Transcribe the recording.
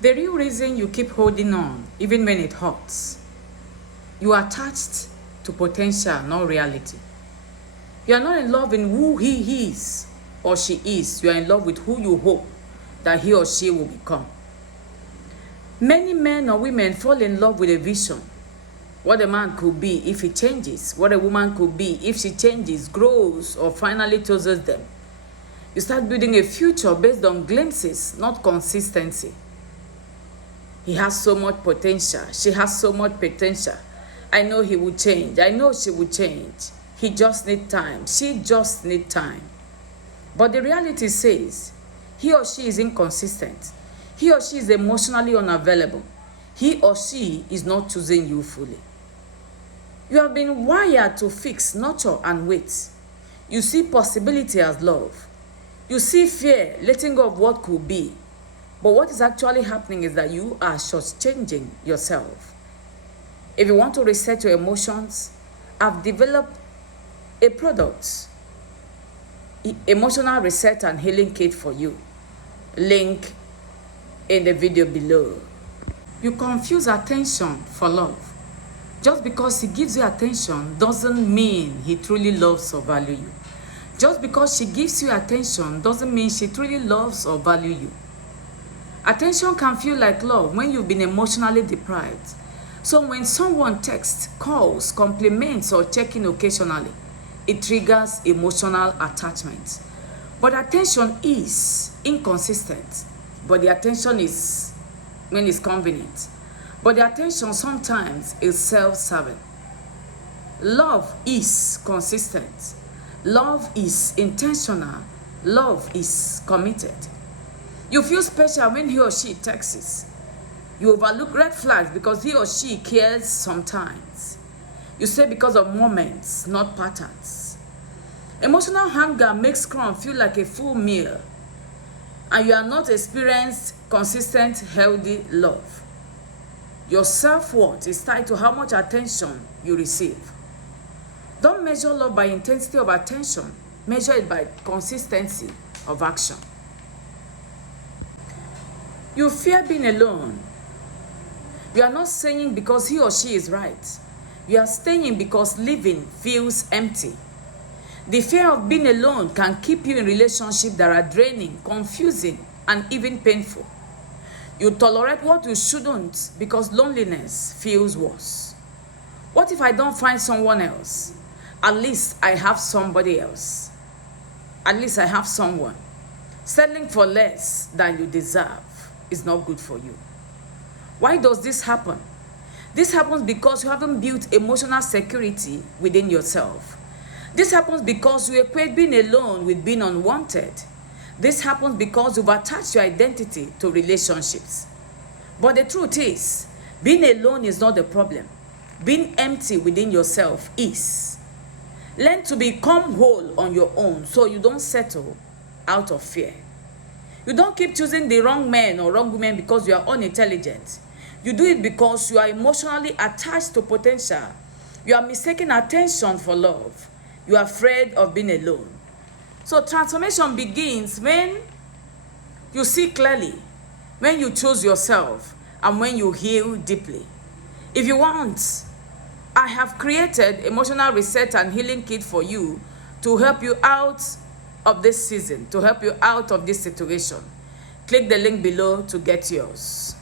The real reason you keep holding on, even when it hurts, you are attached to potential, not reality. You are not in love with who he is or she is. You are in love with who you hope that he or she will become. Many men or women fall in love with a vision. What a man could be if he changes, what a woman could be if she changes, grows, or finally chooses them. You start building a future based on glimpses, not consistency. He has so much potential. She has so much potential. I know he will change. I know she will change. He just needs time. She just needs time. But the reality says he or she is inconsistent. He or she is emotionally unavailable. He or she is not choosing you fully. You have been wired to fix, nurture, and wait. You see possibility as love. You see fear, letting go of what could be. But what is actually happening is that you are shortchanging yourself. If you want to reset your emotions, I've developed a product, emotional reset and healing kit for you. Link in the video below. You confuse attention for love. Just because he gives you attention doesn't mean he truly loves or values you. Just because she gives you attention doesn't mean she truly loves or values you. Attention can feel like love when you've been emotionally deprived. So when someone texts, calls, compliments, or checks in occasionally, it triggers emotional attachment. But attention is inconsistent. But the attention is when it's convenient. But the attention sometimes is self-serving. Love is consistent. Love is intentional. Love is committed. You feel special when he or she texts. You overlook red flags because he or she cares sometimes. You say because of moments, not patterns. Emotional hunger makes crumb feel like a full meal, and you are not experienced consistent, healthy love. Your self-worth is tied to how much attention you receive. Don't measure love by intensity of attention. Measure it by consistency of action. You fear being alone. You are not staying because he or she is right. You are staying because living feels empty. The fear of being alone can keep you in relationships that are draining, confusing, and even painful. You tolerate what you shouldn't because loneliness feels worse. What if I don't find someone else? At least I have somebody else. At least I have someone. Settling for less than you deserve is not good for you. Why does this happen? This happens because you haven't built emotional security within yourself. This happens because you equate being alone with being unwanted. This happens because you've attached your identity to relationships. But the truth is, being alone is not the problem. Being empty within yourself is. Learn to become whole on your own so you don't settle out of fear. You don't keep choosing the wrong man or wrong woman because you are unintelligent. You do it because you are emotionally attached to potential. You are mistaking attention for love. You are afraid of being alone. So transformation begins when you see clearly, when you choose yourself, and when you heal deeply. If you want, I have created emotional reset and healing kit for you to help you out of this season, to help you out of this situation. Click the link below to get yours.